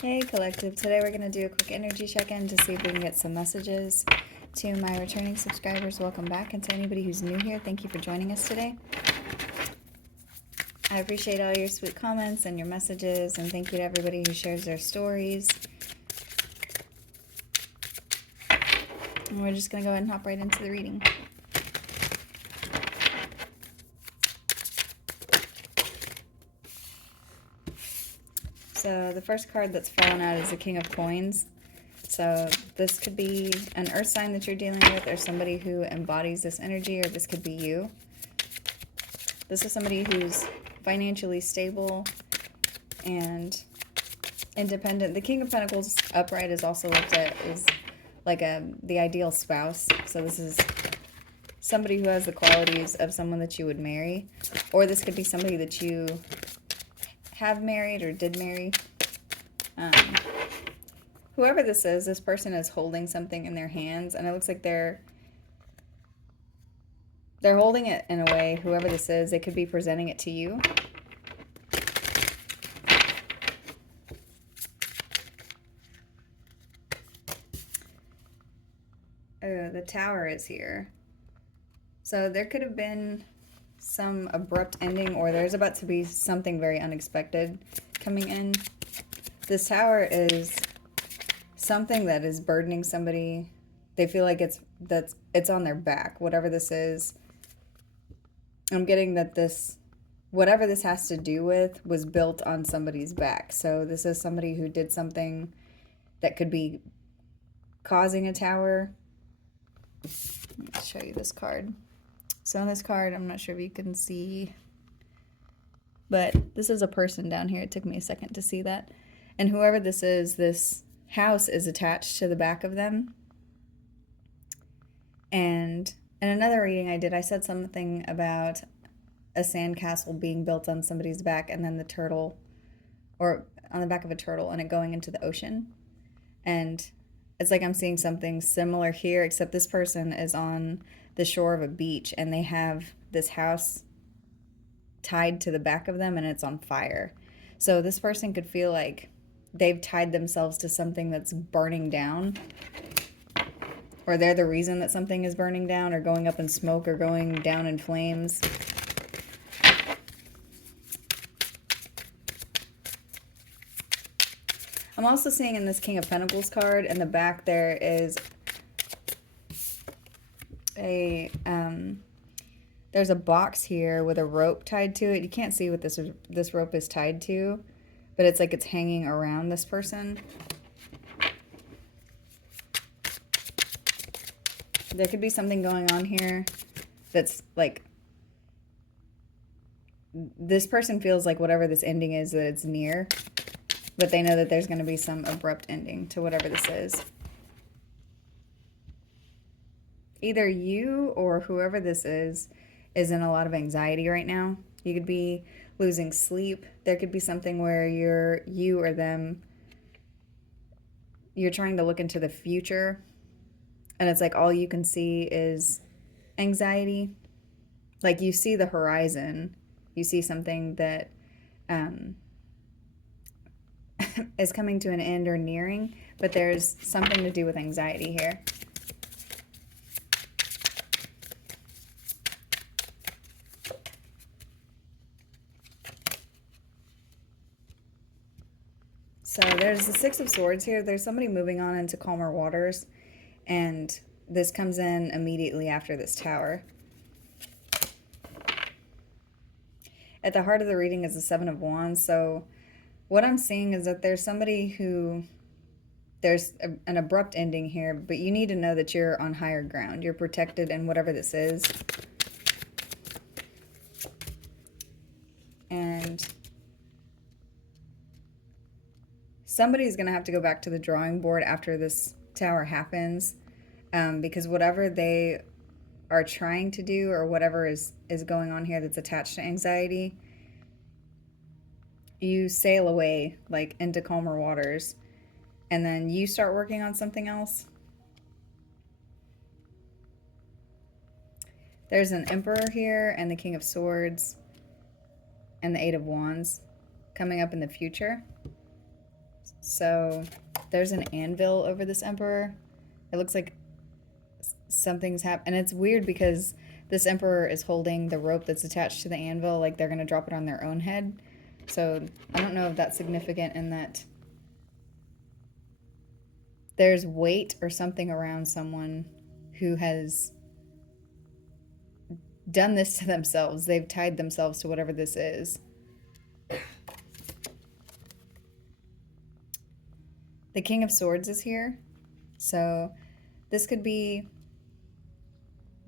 Hey Collective, today we're going to do a quick energy check-in to see if we can get some messages. To my returning subscribers, welcome back, and to anybody who's new here, thank you for joining us today. I appreciate all your sweet comments and your messages, and thank you to everybody who shares their stories. And we're just going to go ahead and hop right into the reading. So the first card that's fallen out is the King of Coins. So this could be an earth sign that you're dealing with, or somebody who embodies this energy, or this could be you. This is somebody who's financially stable and independent. The King of Pentacles upright is also looked at as like the ideal spouse. So this is somebody who has the qualities of someone that you would marry, or this could be somebody that you have married or did marry. Whoever this is, this person is holding something in their hands, and it looks like they're holding it in a way, whoever this is, they could be presenting it to you. Oh, the Tower is here. So there could have been some abrupt ending, or there's about to be something very unexpected coming in. This Tower is something that is burdening somebody. They feel like it's on their back, whatever this is. I'm getting that whatever this has to do with was built on somebody's back. So this is somebody who did something that could be causing a tower. Let me show you this card. So on this card, I'm not sure if you can see, but this is a person down here. It took me a second to see that. And whoever this is, this house is attached to the back of them. And in another reading I did, I said something about a sandcastle being built on somebody's back, and then the turtle, or on the back of a turtle, and it going into the ocean. And it's like I'm seeing something similar here, except this person is on the shore of a beach, and they have this house tied to the back of them, and it's on fire. So this person could feel like they've tied themselves to something that's burning down, or they're the reason that something is burning down, or going up in smoke, or going down in flames. I'm also seeing in this King of Pentacles card, in the back there is there's a box here with a rope tied to it. You can't see what this rope is tied to, but it's like it's hanging around this person. There could be something going on here that's like, this person feels like whatever this ending is, that it's near, but they know that there's going to be some abrupt ending to whatever this is. Either you or whoever this is in a lot of anxiety right now. You could be losing sleep. There could be something where you or them, you're trying to look into the future, and it's like all you can see is anxiety. Like you see the horizon, you see something that is coming to an end or nearing, but there's something to do with anxiety here. So there's the Six of Swords here. There's somebody moving on into calmer waters, and this comes in immediately after this Tower. At the heart of the reading is the Seven of Wands. So what I'm seeing is that there's somebody who, there's an abrupt ending here, but you need to know that you're on higher ground. You're protected in whatever this is. And somebody's going to have to go back to the drawing board after this Tower happens, because whatever they are trying to do, or whatever is going on here that's attached to anxiety, you sail away like into calmer waters, and then you start working on something else. There's an Emperor here, and the King of Swords, and the Eight of Wands coming up in the future. So there's an anvil over this emperor. It looks like something's happened. And it's weird because this emperor is holding the rope that's attached to the anvil like they're going to drop it on their own head. So I don't know if that's significant in that there's weight or something around someone who has done this to themselves. They've tied themselves to whatever this is. The King of Swords is here. So this could be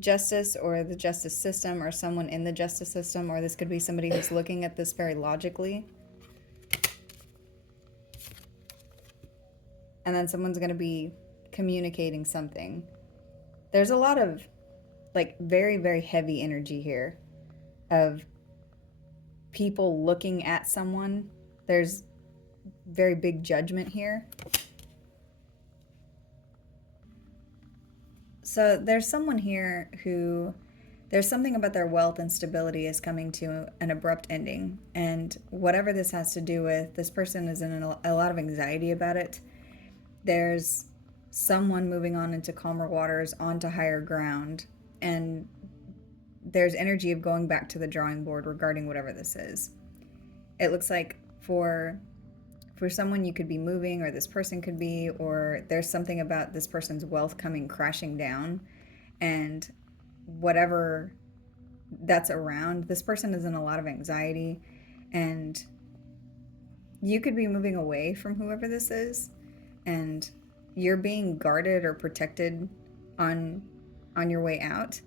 justice or the justice system or someone in the justice system, or this could be somebody who's looking at this very logically. And then someone's going to be communicating something. There's a lot of like very, very heavy energy here of people looking at someone. There's very big judgment here. So there's someone here who, there's something about their wealth and stability is coming to an abrupt ending. And whatever this has to do with, this person is in a lot of anxiety about it. There's someone moving on into calmer waters, onto higher ground. And there's energy of going back to the drawing board regarding whatever this is. It looks like for someone you could be moving, or this person could be, or there's something about this person's wealth coming crashing down, and whatever that's around, this person is in a lot of anxiety, and you could be moving away from whoever this is, and you're being guarded or protected on your way out,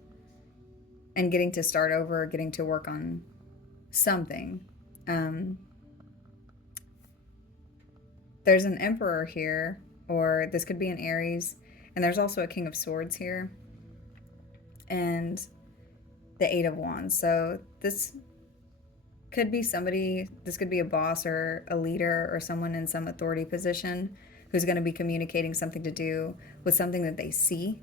and getting to start over, getting to work on something. There's an emperor here, or this could be an Aries, and there's also a King of Swords here, and the Eight of Wands. So this could be somebody, this could be a boss or a leader or someone in some authority position who's going to be communicating something to do with something that they see.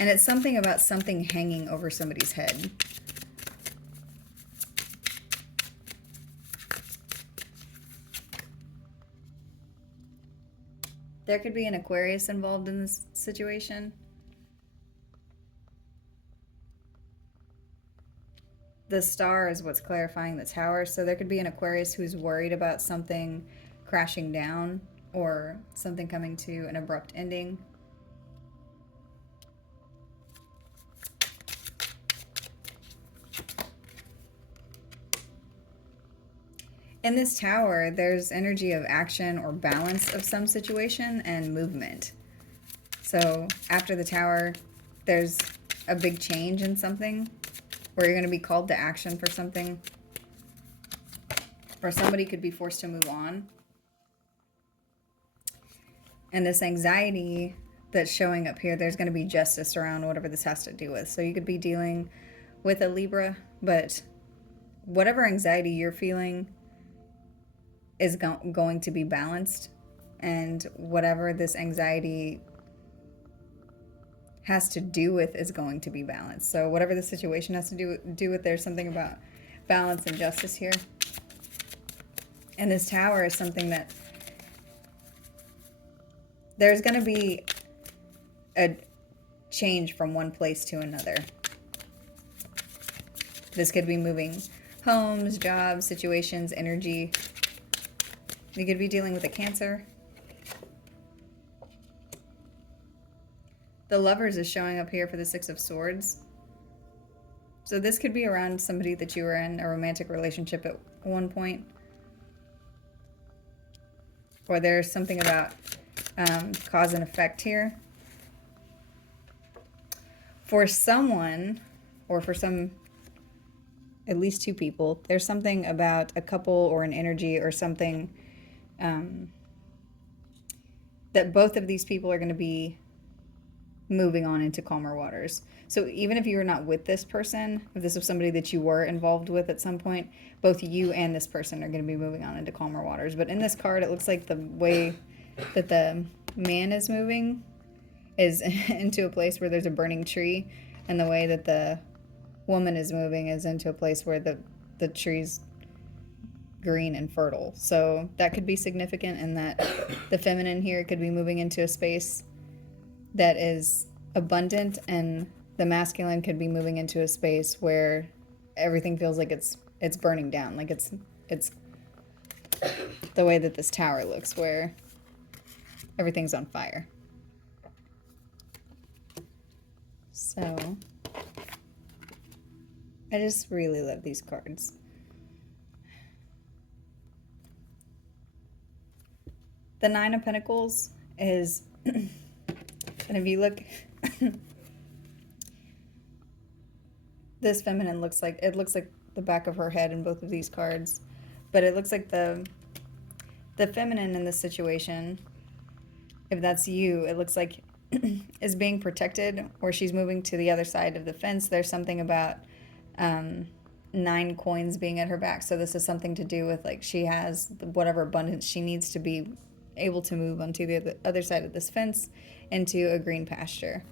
And it's something about something hanging over somebody's head. There could be an Aquarius involved in this situation. The star is what's clarifying the tower. So there could be an Aquarius who's worried about something crashing down or something coming to an abrupt ending. In this tower, there's energy of action or balance of some situation and movement. So after the tower, there's a big change in something where you're going to be called to action for something. Or somebody could be forced to move on. And this anxiety that's showing up here, there's going to be justice around whatever this has to do with. So you could be dealing with a Libra, but whatever anxiety you're feeling is going to be balanced, and whatever this anxiety has to do with is going to be balanced. So whatever the situation has to do with, there's something about balance and justice here. And this tower is something that there's going to be a change from one place to another. This could be moving homes, jobs, situations, energy. You could be dealing with a Cancer. The Lovers is showing up here for the Six of Swords. So this could be around somebody that you were in a romantic relationship at one point. Or there's something about cause and effect here. For someone, or for some, at least two people, there's something about a couple or an energy or something that both of these people are going to be moving on into calmer waters. So even if you're not with this person, if this was somebody that you were involved with at some point, both you and this person are going to be moving on into calmer waters. But in this card, it looks like the way that the man is moving is into a place where there's a burning tree, and the way that the woman is moving is into a place where the tree's green and fertile. So that could be significant in that the feminine here could be moving into a space that is abundant, and the masculine could be moving into a space where everything feels like it's burning down, like it's the way that this tower looks, where everything's on fire. So I just really love these cards. The Nine of Pentacles is, and if you look, this feminine looks like the back of her head in both of these cards, but it looks like the feminine in this situation, if that's you, it looks like is being protected, or she's moving to the other side of the fence. There's something about 9 coins being at her back, so this is something to do with like she has whatever abundance she needs to be able to move onto the other side of this fence into a green pasture.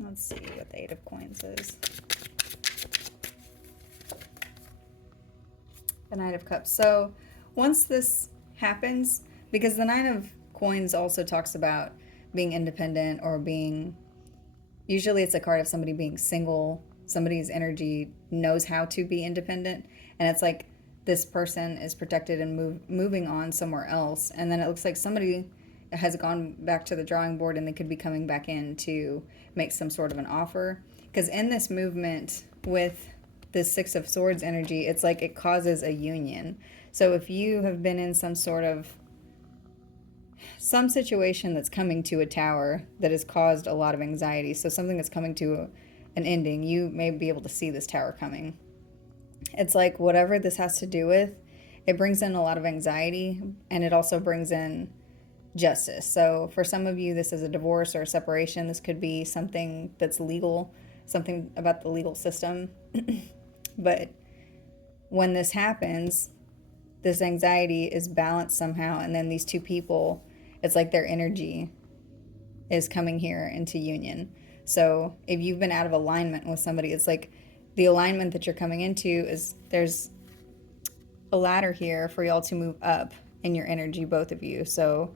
Let's see what the 8 of Coins is. The Knight of Cups. So once this happens, because the Nine of Coins also talks about being independent, or being, usually it's a card of somebody being single, somebody's energy knows how to be independent, and it's like this person is protected and moving on somewhere else, and then it looks like somebody has gone back to the drawing board and they could be coming back in to make some sort of an offer. Because in this movement with this Six of Swords energy, it's like it causes a union. So if you have been in some situation that's coming to a tower that has caused a lot of anxiety, so something that's coming to an ending, you may be able to see this tower coming. It's like whatever this has to do with, it brings in a lot of anxiety, and it also brings in justice. So for some of you, this is a divorce or a separation. This could be something that's legal, something about the legal system. But when this happens, this anxiety is balanced somehow, and then these two people, it's like their energy is coming here into union. So if you've been out of alignment with somebody, it's like the alignment that you're coming into is there's a ladder here for y'all to move up in your energy, both of you. So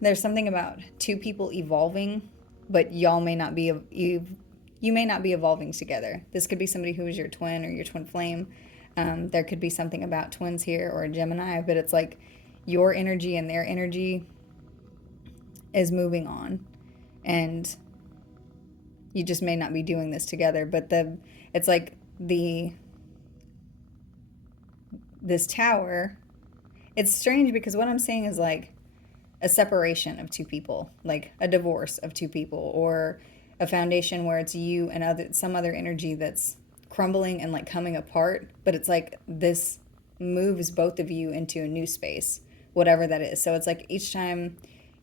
there's something about two people evolving, but y'all may not be, you may not be evolving together. This could be somebody who is your twin or your twin flame. There could be something about twins here, or a Gemini, but it's like your energy and their energy is moving on, and you just may not be doing this together. But it's like this tower, it's strange because what I'm saying is like a separation of two people, like a divorce of two people, or a foundation where it's you and some other energy that's crumbling and like coming apart. But it's like this moves both of you into a new space, whatever that is. So it's like each time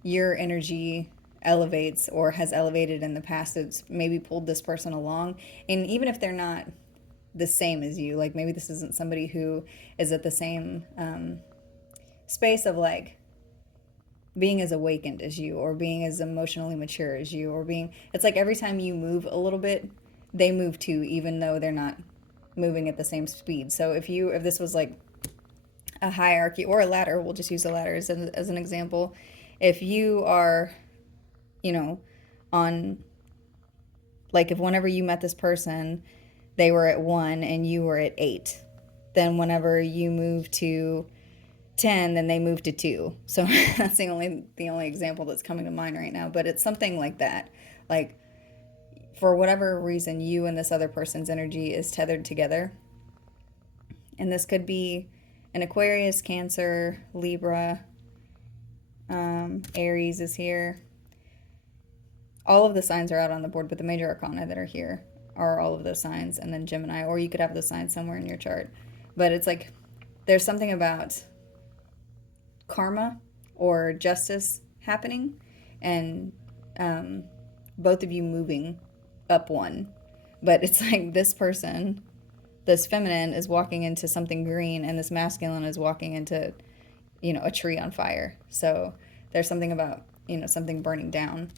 your energy elevates or has elevated in the past, it's maybe pulled this person along. And even if they're not the same as you, like maybe this isn't somebody who is at the same space of like being as awakened as you, or being as emotionally mature as you, or being, it's like every time you move a little bit, they move too, even though they're not moving at the same speed. So if this was like a hierarchy or a ladder, we'll just use a ladder as an example. If you are, on, like if whenever you met this person, they were at 1 and you were at 8, then whenever you move to 10, then they move to 2. So that's the only example that's coming to mind right now. But it's something like that. Like for whatever reason, you and this other person's energy is tethered together. And this could be an Aquarius, Cancer, Libra, Aries is here. All of the signs are out on the board, but the major arcana that are here are all of those signs, and then Gemini, or you could have those signs somewhere in your chart. But it's like there's something about karma or justice happening, and both of you moving up one. But it's like this person, this feminine, is walking into something green, and this masculine is walking into, a tree on fire. So there's something about, something burning down.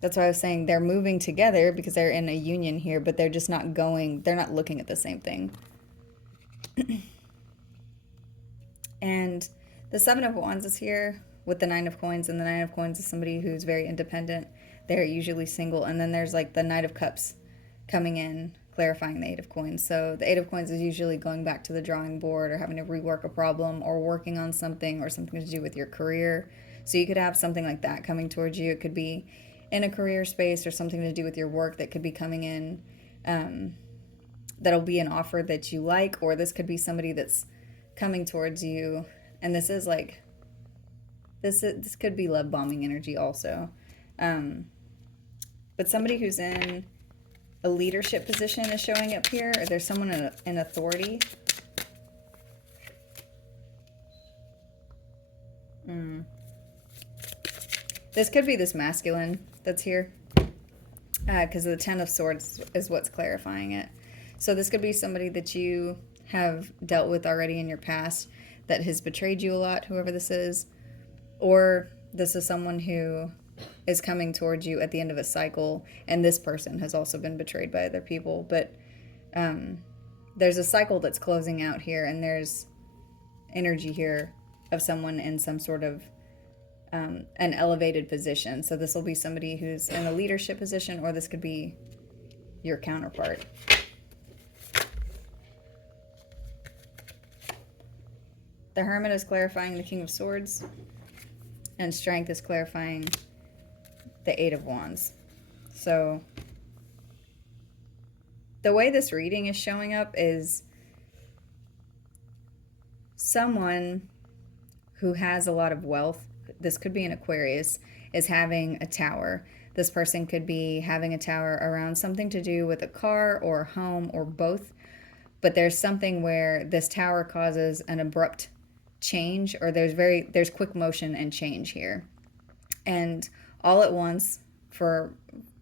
That's why I was saying they're moving together because they're in a union here, but they're just not they're not looking at the same thing. And the Seven of Wands is here with the Nine of Coins, and the Nine of Coins is somebody who's very independent. They're usually single. And then there's like the Knight of Cups coming in, clarifying the Eight of Coins. So the Eight of Coins is usually going back to the drawing board or having to rework a problem or working on something or something to do with your career. So you could have something like that coming towards you. It could be in a career space or something to do with your work that could be coming in. That'll be an offer that you like, or this could be somebody that's coming towards you. And this is like, this could be love bombing energy also. But somebody who's in a leadership position is showing up here, or there's someone in authority. This could be this masculine that's here, because the Ten of Swords is what's clarifying it. So this could be somebody that you have dealt with already in your past that has betrayed you a lot, whoever this is. Or this is someone who is coming towards you at the end of a cycle, and this person has also been betrayed by other people. But there's a cycle that's closing out here, and there's energy here of someone in some sort of an elevated position. So this will be somebody who's in a leadership position, or this could be your counterpart. The Hermit is clarifying the King of Swords, and Strength is clarifying the Eight of Wands. So the way this reading is showing up is someone who has a lot of wealth, this could be an Aquarius, is having a tower. This person could be having a tower around something to do with a car or a home or both. But there's something where this tower causes an abrupt change, or there's quick motion and change here. And all at once, for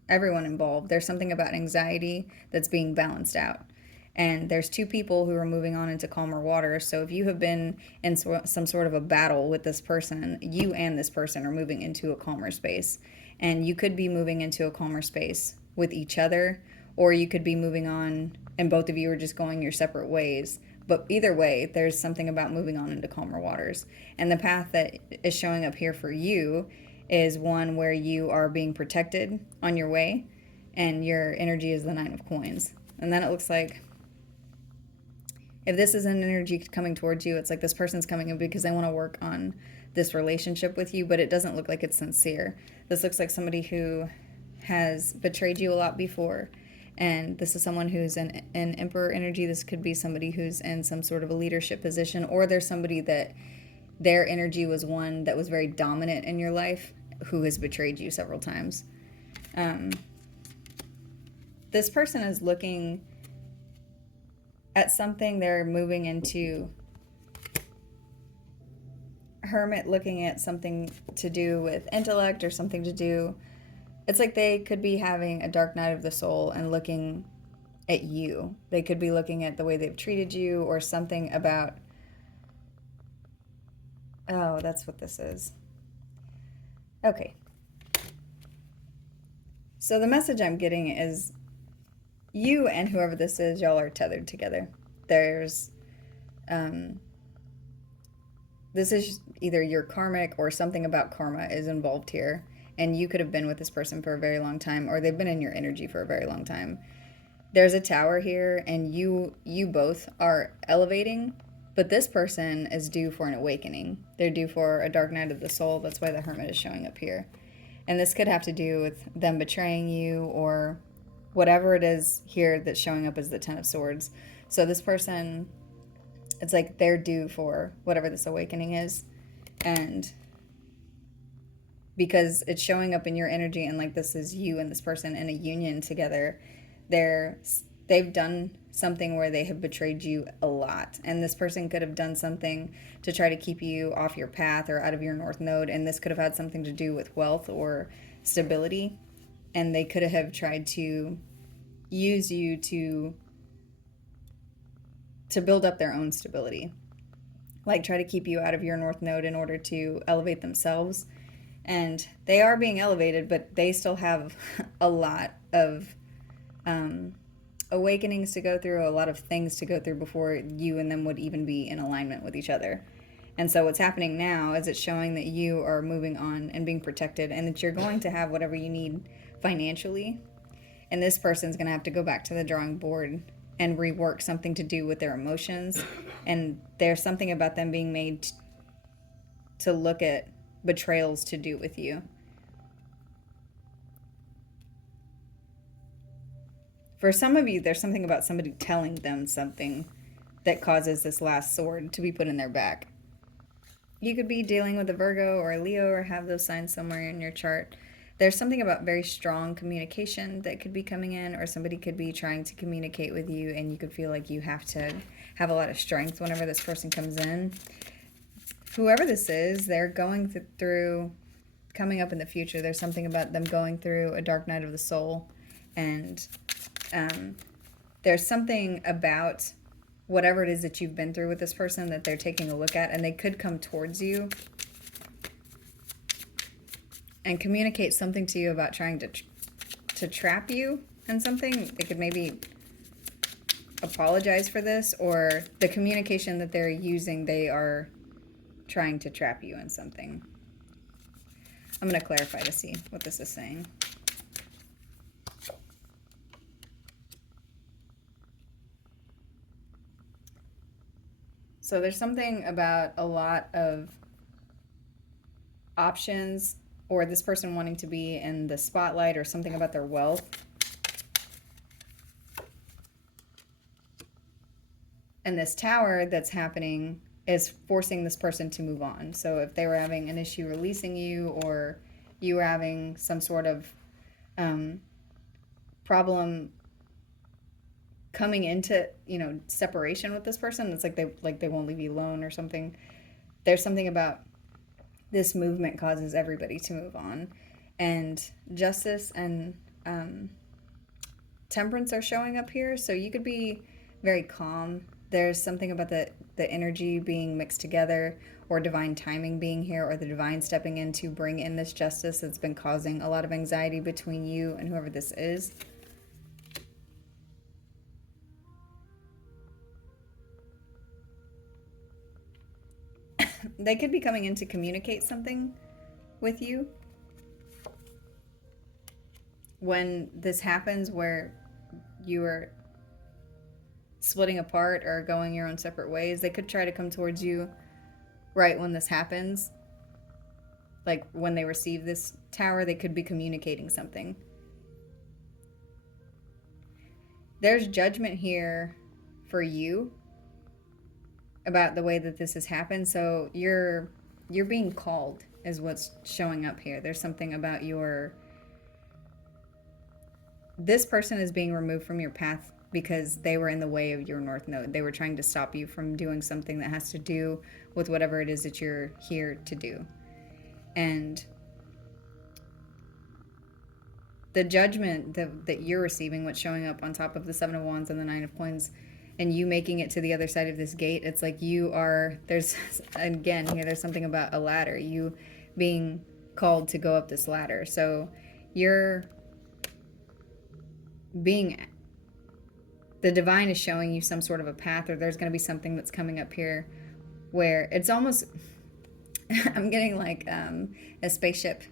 everyone involved, there's something about anxiety that's being balanced out. And there's two people who are moving on into calmer waters. So if you have been in some sort of a battle with this person, you and this person are moving into a calmer space. And you could be moving into a calmer space with each other, or you could be moving on and both of you are just going your separate ways. But either way, there's something about moving on into calmer waters. And the path that is showing up here for you is one where you are being protected on your way, and your energy is the Nine of Coins. And then it looks like, if this is an energy coming towards you, it's like this person's coming in because they want to work on this relationship with you, but it doesn't look like it's sincere. This looks like somebody who has betrayed you a lot before. And this is someone who's in Emperor energy. This could be somebody who's in some sort of a leadership position, or there's somebody that their energy was one that was very dominant in your life who has betrayed you several times. This person is looking at something. They're moving into Hermit, looking at something to do with intellect or something to do. It's like they could be having a dark night of the soul and looking at you. They could be looking at the way they've treated you, or something about, oh, that's what this is. Okay. So the message I'm getting is you and whoever this is, y'all are tethered together. There's, this is either your karmic or something about karma is involved here. And you could have been with this person for a very long time, or they've been in your energy for a very long time. There's a tower here, and you both are elevating, but this person is due for an awakening. They're due for a dark night of the soul. That's why the Hermit is showing up here. And this could have to do with them betraying you, or whatever it is here that's showing up as the Ten of Swords. So this person, it's like they're due for whatever this awakening is. And because it's showing up in your energy, and like this is you and this person in a union together, they've done something where they have betrayed you a lot. And this person could have done something to try to keep you off your path or out of your North Node. And this could have had something to do with wealth or stability. And they could have tried to use you to build up their own stability. Like try to keep you out of your North Node in order to elevate themselves. And they are being elevated, but they still have a lot of awakenings to go through, a lot of things to go through before you and them would even be in alignment with each other. And so what's happening now is it's showing that you are moving on and being protected, and that you're going to have whatever you need financially. And this person's going to have to go back to the drawing board and rework something to do with their emotions. And there's something about them being made to look at betrayals to do with you. For some of you, there's something about somebody telling them something that causes this last sword to be put in their back. You could be dealing with a Virgo or a Leo or have those signs somewhere in your chart. There's something about very strong communication that could be coming in, or somebody could be trying to communicate with you and you could feel like you have to have a lot of strength whenever this person comes in. Whoever this is, they're going through, coming up in the future, there's something about them going through a dark night of the soul. And there's something about whatever it is that you've been through with this person that they're taking a look at, and they could come towards you and communicate something to you about trying to trap you in something. They could maybe apologize for this, or the communication that they're using, they are trying to trap you in something. I'm going to clarify to see what this is saying. So there's something about a lot of options, or this person wanting to be in the spotlight, or something about their wealth. And this tower that's happening is forcing this person to move on. So if they were having an issue releasing you, or you were having some sort of problem coming into, separation with this person, it's like they won't leave you alone or something. There's something about this movement causes everybody to move on. And justice and temperance are showing up here. So you could be very calm. There's something about the energy being mixed together, or divine timing being here, or the divine stepping in to bring in this justice that's been causing a lot of anxiety between you and whoever this is. They could be coming in to communicate something with you. When this happens, where you are splitting apart or going your own separate ways, they could try to come towards you right when this happens. Like when they receive this tower, they could be communicating something. There's judgment here for you about the way that this has happened. So you're being called is what's showing up here. There's something about this person is being removed from your path because they were in the way of your North Node. They were trying to stop you from doing something that has to do with whatever it is that you're here to do. And the judgment that you're receiving, what's showing up on top of the Seven of Wands and the Nine of Coins, and you making it to the other side of this gate, it's like there's something about a ladder, you being called to go up this ladder. So the divine is showing you some sort of a path, or there's going to be something that's coming up here where it's almost, I'm getting like a spaceship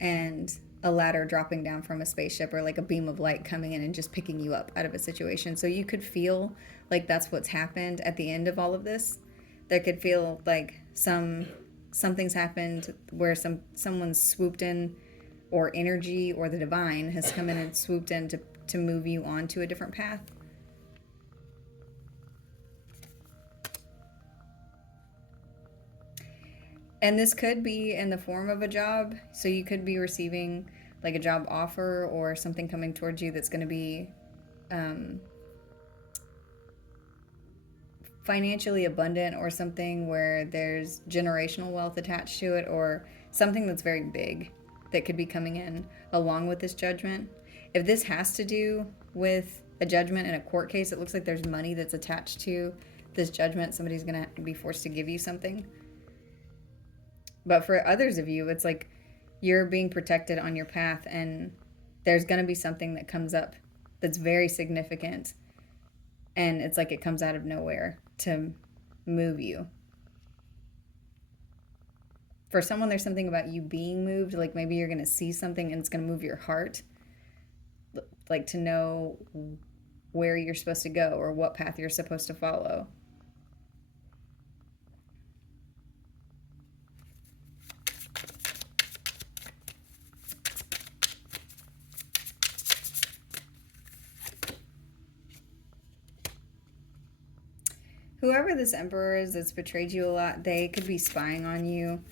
and a ladder dropping down from a spaceship, or like a beam of light coming in and just picking you up out of a situation. So you could feel like that's what's happened at the end of all of this. There could feel like something's happened where someone's swooped in, or energy, or the divine has come in and swooped in to move you on to a different path. And this could be in the form of a job. So you could be receiving like a job offer, or something coming towards you that's going to be financially abundant, or something where there's generational wealth attached to it, or something that's very big that could be coming in along with this judgment. If this has to do with a judgment in a court case, it looks like there's money that's attached to this judgment. Somebody's going to be forced to give you something. But for others of you, it's like You're being protected on your path, and there's going to be something that comes up that's very significant, and it's like it comes out of nowhere to move you. For someone, there's something about you being moved, like maybe you're going to see something and it's going to move your heart, like to know where you're supposed to go or what path you're supposed to follow. Whoever this emperor is that's betrayed you a lot, they could be spying on you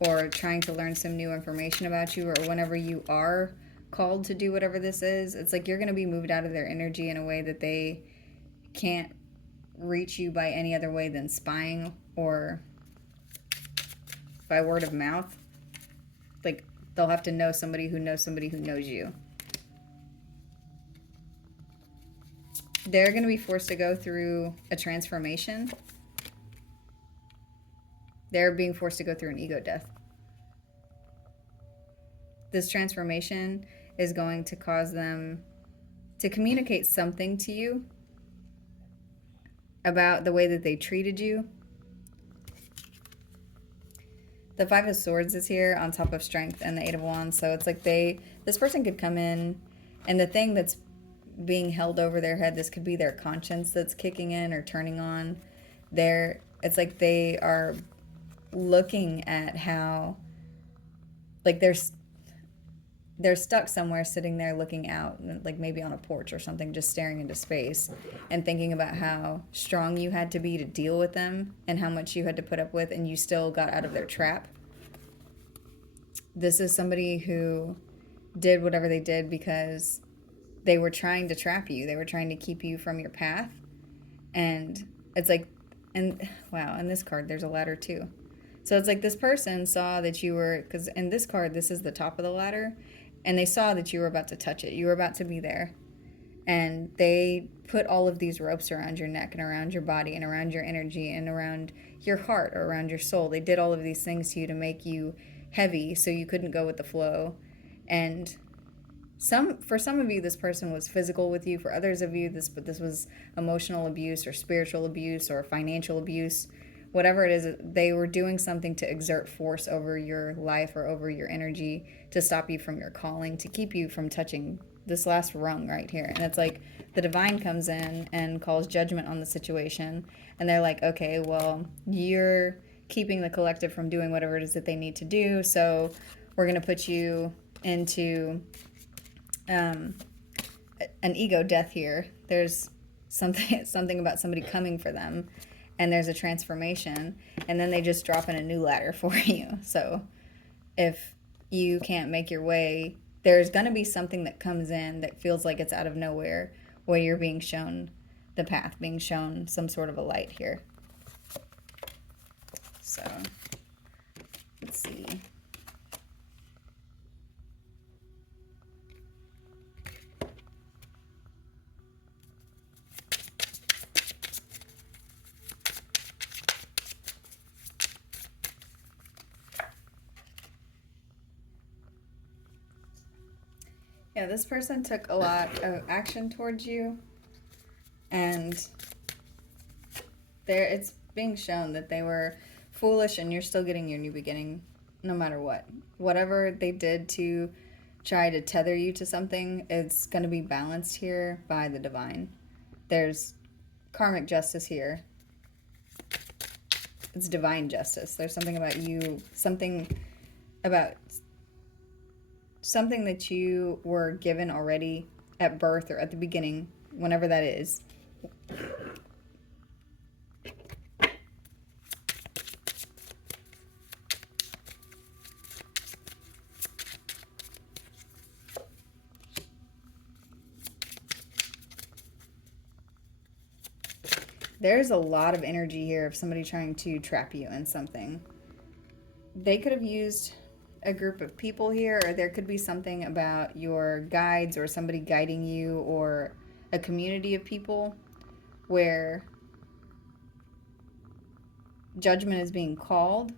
or trying to learn some new information about you, or whenever you are called to do whatever this is, it's like you're going to be moved out of their energy in a way that they can't reach you by any other way than spying or by word of mouth. Like they'll have to know somebody who knows somebody who knows you. They're going to be forced to go through a transformation. They're being forced to go through an ego death. This transformation is going to cause them to communicate something to you about the way that they treated you. The Five of Swords is here on top of Strength and the Eight of Wands. So it's like this person could come in, and the thing that's being held over their head, this could be their conscience that's kicking in or turning on. It's like they are looking at how, like they're stuck somewhere sitting there looking out, like maybe on a porch or something, just staring into space and thinking about how strong you had to be to deal with them and how much you had to put up with, and you still got out of their trap. This is somebody who did whatever they did because they were trying to trap you. They were trying to keep you from your path. And it's like, and wow, in this card, there's a ladder too. So it's like this person saw that you were, because in this card, this is the top of the ladder, and they saw that you were about to touch it. You were about to be there. And they put all of these ropes around your neck and around your body and around your energy and around your heart or around your soul. They did all of these things to you to make you heavy so you couldn't go with the flow. And for some of you, this person was physical with you. For others of you, this was emotional abuse or spiritual abuse or financial abuse. Whatever it is, they were doing something to exert force over your life or over your energy to stop you from your calling, to keep you from touching this last rung right here. And it's like the divine comes in and calls judgment on the situation. And they're like, okay, well, you're keeping the collective from doing whatever it is that they need to do. So we're going to put you into an ego death here. There's something about somebody coming for them, and there's a transformation, and then they just drop in a new ladder for you. So if you can't make your way, there's going to be something that comes in that feels like it's out of nowhere, where you're being shown the path, being shown some sort of a light here. So let's see. Yeah, this person took a lot of action towards you, and it's being shown that they were foolish, and you're still getting your new beginning no matter what. Whatever they did to try to tether you to something, it's going to be balanced here by the divine. There's karmic justice here. It's divine justice. There's something about you, something that you were given already at birth or at the beginning, whenever that is. There's a lot of energy here of somebody trying to trap you in something. They could have used a group of people here, or there could be something about your guides or somebody guiding you, or a community of people where judgment is being called.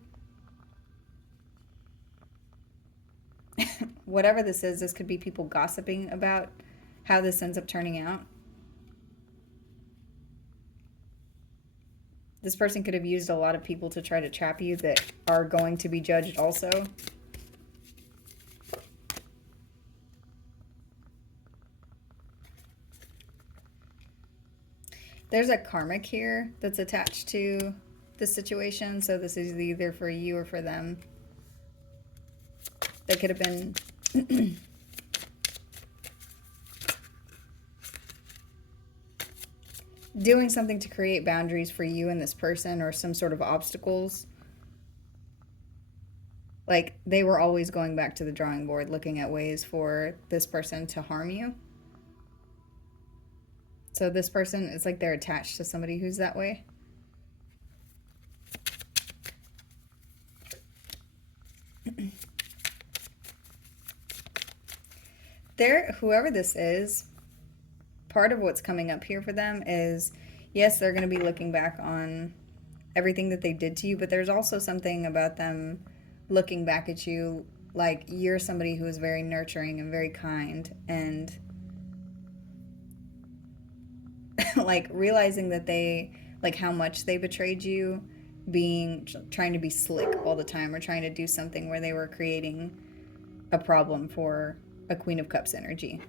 whatever this could be people gossiping about how this ends up turning out. This person could have used a lot of people to try to trap you that are going to be judged also. There's a karmic here that's attached to this situation, so this is either for you or for them. They could have been doing something to create boundaries for you and this person, or some sort of obstacles. Like, they were always going back to the drawing board, looking at ways for this person to harm you. So this person, it's like they're attached to somebody who's that way. Whoever this is, part of what's coming up here for them is, yes, they're going to be looking back on everything that they did to you, but there's also something about them looking back at you like you're somebody who is very nurturing and very kind, and like realizing that they, like, how much they betrayed you, trying to be slick all the time, or trying to do something where they were creating a problem for a Queen of Cups energy.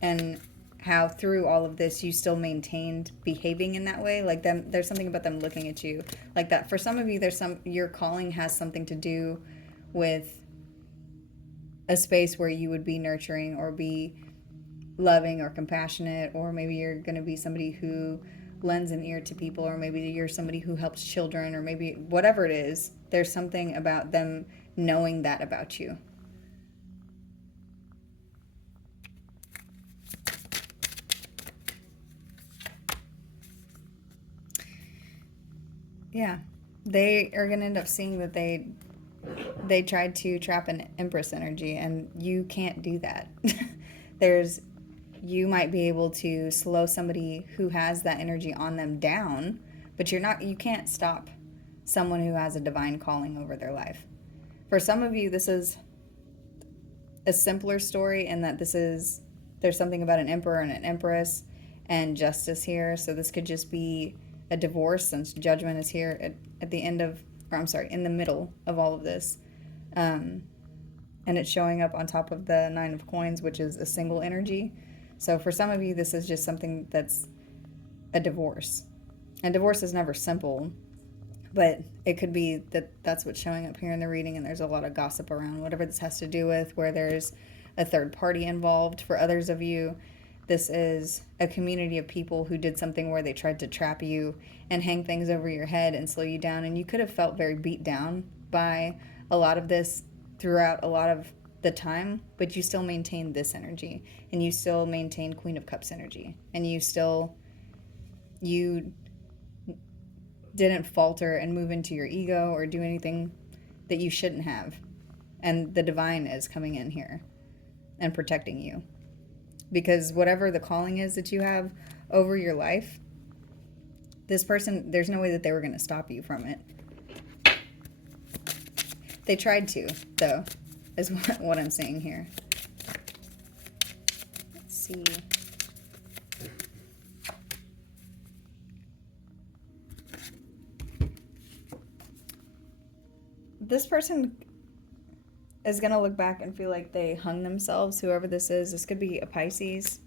And how through all of this you still maintained behaving in that way. Like, there's something about them looking at you like that. For some of you, your calling has something to do with a space where you would be nurturing or be loving or compassionate, or maybe you're going to be somebody who lends an ear to people, or maybe you're somebody who helps children, or maybe whatever it is, there's something about them knowing that about you. Yeah, they are going to end up seeing that they tried to trap an Empress energy, and you can't do that. You might be able to slow somebody who has that energy on them down, but you can't stop someone who has a divine calling over their life. For some of you, this is a simpler story in that there's something about an emperor and an empress and justice here. So this could just be a divorce, since judgment is here at the end of, or I'm sorry, in the middle of all of this. And it's showing up on top of the Nine of Coins, which is a single energy. So for some of you, this is just something that's a divorce. And divorce is never simple, but it could be that's what's showing up here in the reading, and there's a lot of gossip around whatever this has to do with, where there's a third party involved. For others of you, this is a community of people who did something where they tried to trap you and hang things over your head and slow you down, and you could have felt very beat down by a lot of this throughout a lot of the time, but you still maintain this energy, and you still maintain Queen of Cups energy, and you didn't falter and move into your ego or do anything that you shouldn't have. And the divine is coming in here and protecting you, because whatever the calling is that you have over your life, this person, there's no way that they were going to stop you from it. They tried to, though, is what I'm saying here. Let's see. This person is going to look back and feel like they hung themselves, whoever this is. This could be a Pisces.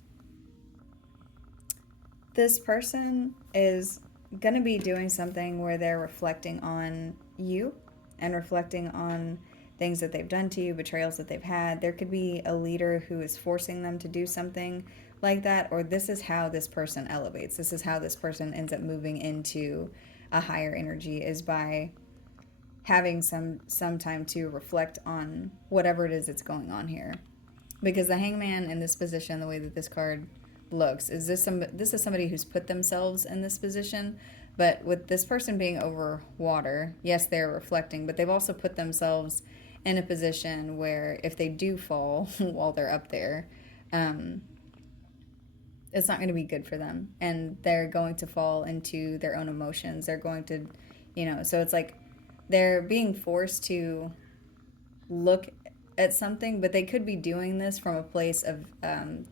This person is going to be doing something where they're reflecting on you and reflecting on things that they've done to you, betrayals that they've had. There could be a leader who is forcing them to do something like that, or this is how this person elevates. This is how this person ends up moving into a higher energy, is by having some time to reflect on whatever it is that's going on here. Because the Hangman in this position, the way that this card looks, this is somebody who's put themselves in this position. But with this person being over water, yes, they're reflecting, but they've also put themselves in a position where if they do fall while they're up there, it's not going to be good for them. And they're going to fall into their own emotions. They're going to, so it's like they're being forced to look at something, but they could be doing this from a place of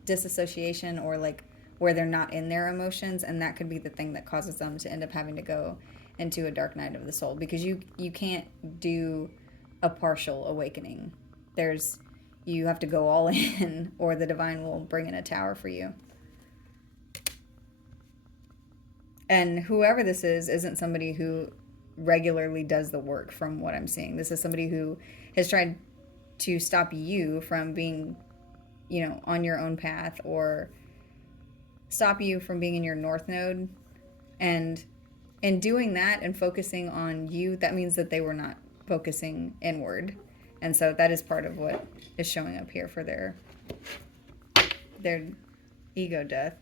disassociation, or like where they're not in their emotions, and that could be the thing that causes them to end up having to go into a dark night of the soul, because you can't do a partial awakening. You have to go all in, or the divine will bring in a tower for you. And whoever this is isn't somebody who regularly does the work, from what I'm seeing. This is somebody who has tried to stop you from being, on your own path, or stop you from being in your north node. And in doing that and focusing on you, that means that they were not focusing inward. And so that is part of what is showing up here for their ego death.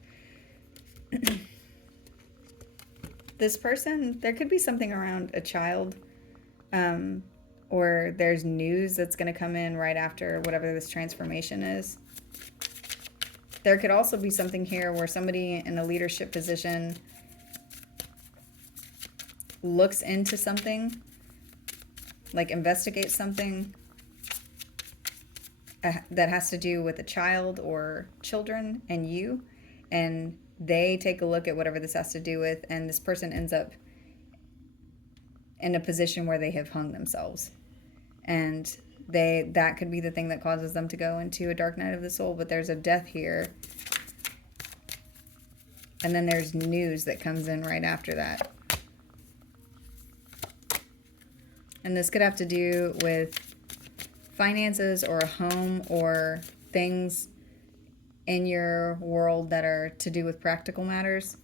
This person, there could be something around a child, or there's news that's going to come in right after whatever this transformation is. There could also be something here where somebody in a leadership position looks into something, like investigates something that has to do with a child or children and you, and they take a look at whatever this has to do with, and this person ends up in a position where they have hung themselves. And that could be the thing that causes them to go into a dark night of the soul. But there's a death here. And then there's news that comes in right after that. And this could have to do with finances or a home or things in your world that are to do with practical matters.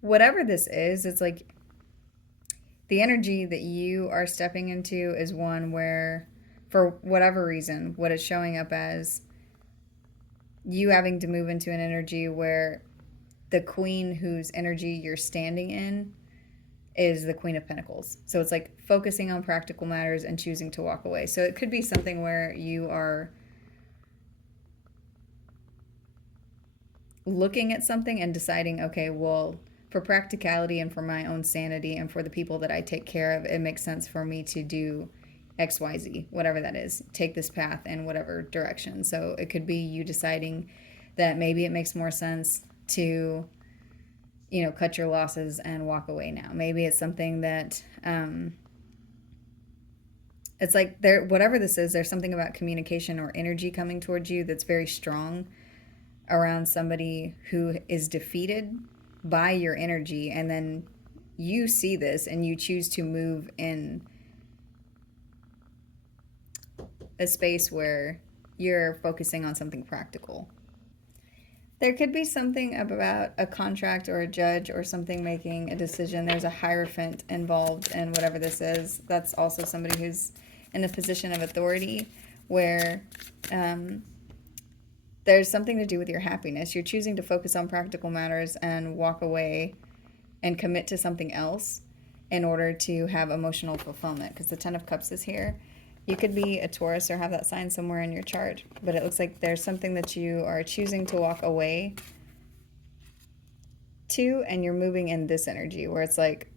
Whatever this is, it's like the energy that you are stepping into is one where, for whatever reason, what it's showing up as, you having to move into an energy where the queen whose energy you're standing in is the Queen of Pentacles. So it's like focusing on practical matters and choosing to walk away. So it could be something where you are looking at something and deciding, okay, well, for practicality and for my own sanity and for the people that I take care of, it makes sense for me to do XYZ, whatever that is, take this path in whatever direction. So it could be you deciding that maybe it makes more sense to, cut your losses and walk away now. Maybe it's something that, it's like whatever this is, there's something about communication or energy coming towards you that's very strong around somebody who is defeated by your energy. And then you see this and you choose to move in a space where you're focusing on something practical. There could be something about a contract or a judge or something making a decision. There's a hierophant involved in whatever this is. That's also somebody who's in a position of authority where there's something to do with your happiness. You're choosing to focus on practical matters and walk away and commit to something else in order to have emotional fulfillment, because the Ten of Cups is here. You could be a Taurus or have that sign somewhere in your chart, but it looks like there's something that you are choosing to walk away to, and you're moving in this energy where it's like,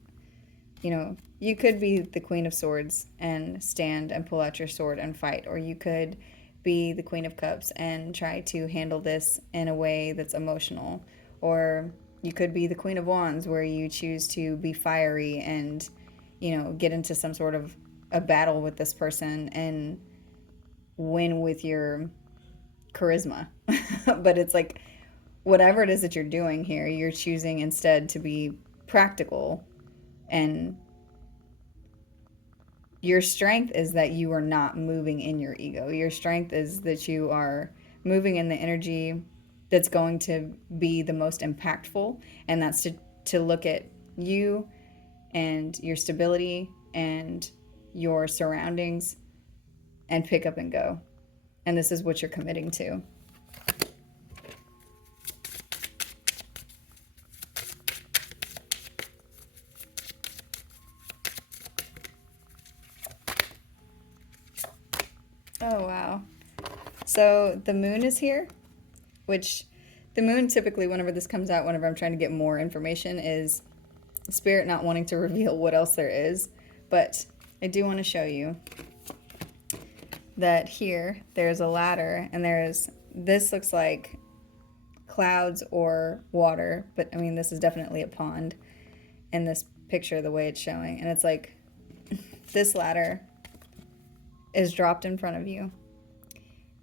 you could be the Queen of Swords and stand and pull out your sword and fight, or you could be the Queen of Cups and try to handle this in a way that's emotional, or you could be the Queen of Wands where you choose to be fiery and, get into some sort of a battle with this person and win with your charisma. But it's like, whatever it is that you're doing here, you're choosing instead to be practical, and your strength is that you are not moving in your ego. Your strength is that you are moving in the energy that's going to be the most impactful, and that's to look at you and your stability and your surroundings and pick up and go. And this is what you're committing to. Oh, wow. So the moon is here, which the moon typically, whenever this comes out, whenever I'm trying to get more information, is Spirit not wanting to reveal what else there is, but I do want to show you that here there's a ladder, and this looks like clouds or water, but I mean, this is definitely a pond in this picture, the way it's showing. And it's like this ladder is dropped in front of you,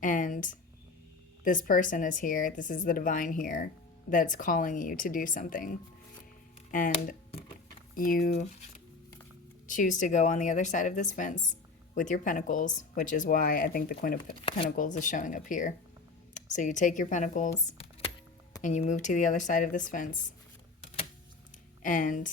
and this person is here. This is the divine here that's calling you to do something. And you choose to go on the other side of this fence with your pentacles, which is why I think the Queen of Pentacles is showing up here. So you take your pentacles and you move to the other side of this fence, and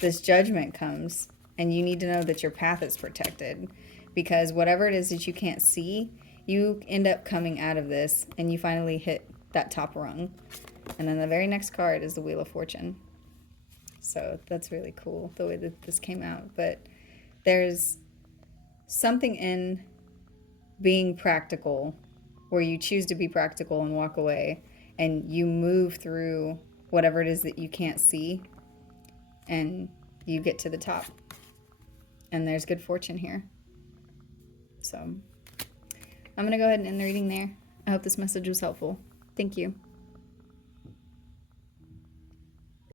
this judgment comes, and you need to know that your path is protected, because whatever it is that you can't see, you end up coming out of this and you finally hit that top rung. And then the very next card is the Wheel of Fortune. So that's really cool the way that this came out. But there's something in being practical where you choose to be practical and walk away, and you move through whatever it is that you can't see, and you get to the top. And there's good fortune here. So I'm going to go ahead and end the reading there. I hope this message was helpful. Thank you.